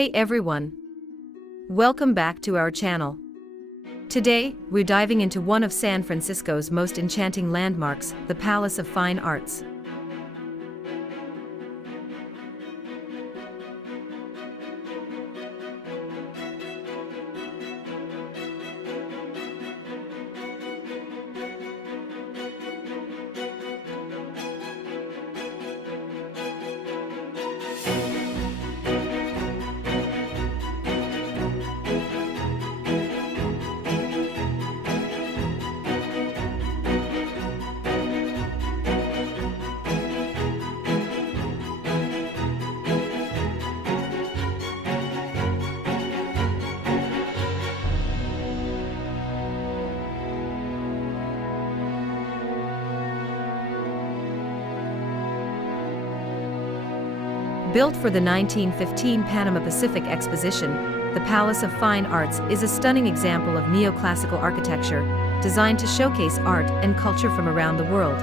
Hey everyone! Welcome back to our channel. Today, we're diving into one of San Francisco's most enchanting landmarks, the Palace of Fine Arts. Built for the 1915 Panama Pacific Exposition, the Palace of Fine Arts is a stunning example of neoclassical architecture, designed to showcase art and culture from around the world.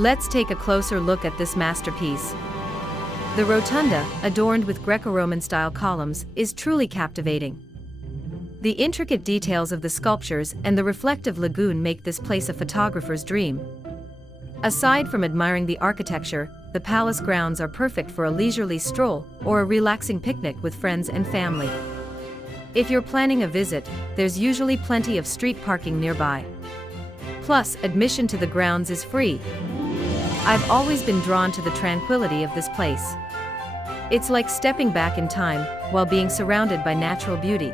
Let's take a closer look at this masterpiece. The rotunda, adorned with Greco-Roman style columns, is truly captivating. The intricate details of the sculptures and the reflective lagoon make this place a photographer's dream. Aside from admiring the architecture, the palace grounds are perfect for a leisurely stroll or a relaxing picnic with friends and family. If you're planning a visit, there's usually plenty of street parking nearby. Plus, admission to the grounds is free. I've always been drawn to the tranquility of this place. It's like stepping back in time while being surrounded by natural beauty.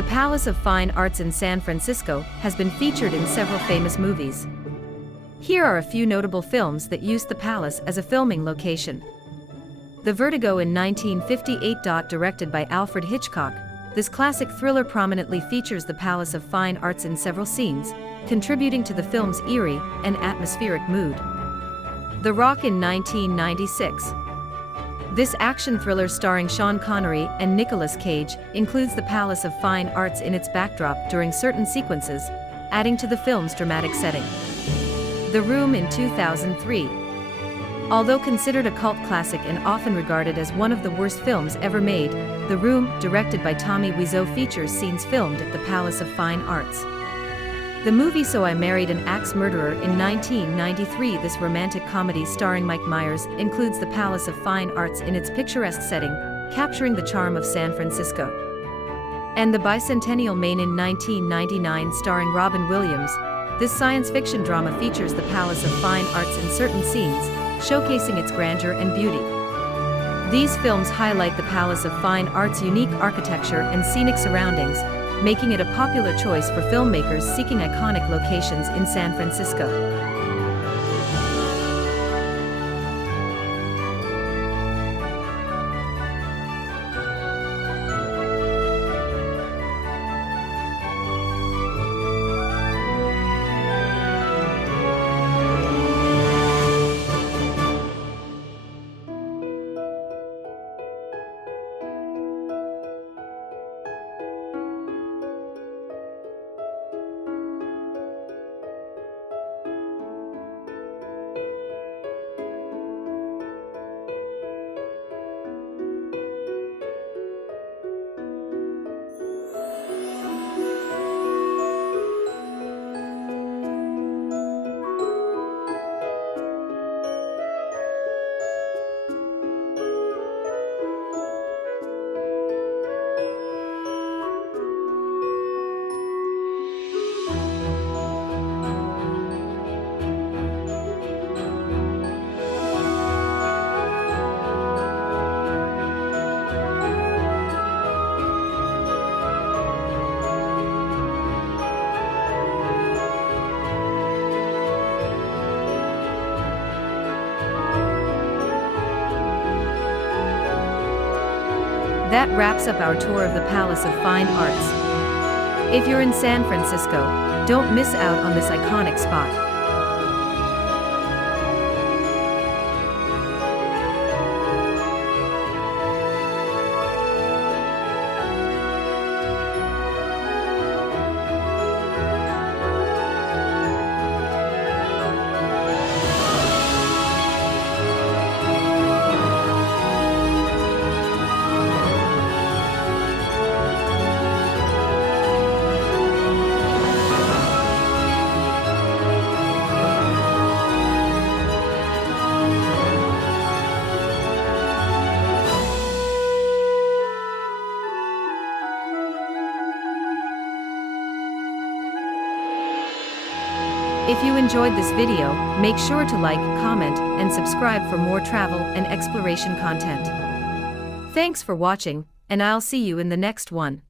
The Palace of Fine Arts in San Francisco has been featured in several famous movies. Here are a few notable films that used the palace as a filming location. The Vertigo in 1958. Directed by Alfred Hitchcock, this classic thriller prominently features the Palace of Fine Arts in several scenes, contributing to the film's eerie and atmospheric mood. The Rock in 1996. This action thriller starring Sean Connery and Nicolas Cage includes the Palace of Fine Arts in its backdrop during certain sequences, adding to the film's dramatic setting. The Room in 2003. Although considered a cult classic and often regarded as one of the worst films ever made, The Room, directed by Tommy Wiseau, features scenes filmed at the Palace of Fine Arts. The movie So I Married an Axe Murderer in 1993. This romantic comedy starring Mike Myers includes the Palace of Fine Arts in its picturesque setting, capturing the charm of San Francisco. And The Bicentennial Man in 1999, starring Robin Williams. This science fiction drama features the Palace of Fine Arts in certain scenes, showcasing its grandeur and beauty. These films highlight the Palace of Fine Arts' unique architecture and scenic surroundings, making it a popular choice for filmmakers seeking iconic locations in San Francisco. That wraps up our tour of the Palace of Fine Arts. If you're in San Francisco, don't miss out on this iconic spot. If you enjoyed this video, make sure to like, comment, and subscribe for more travel and exploration content. Thanks for watching, and I'll see you in the next one.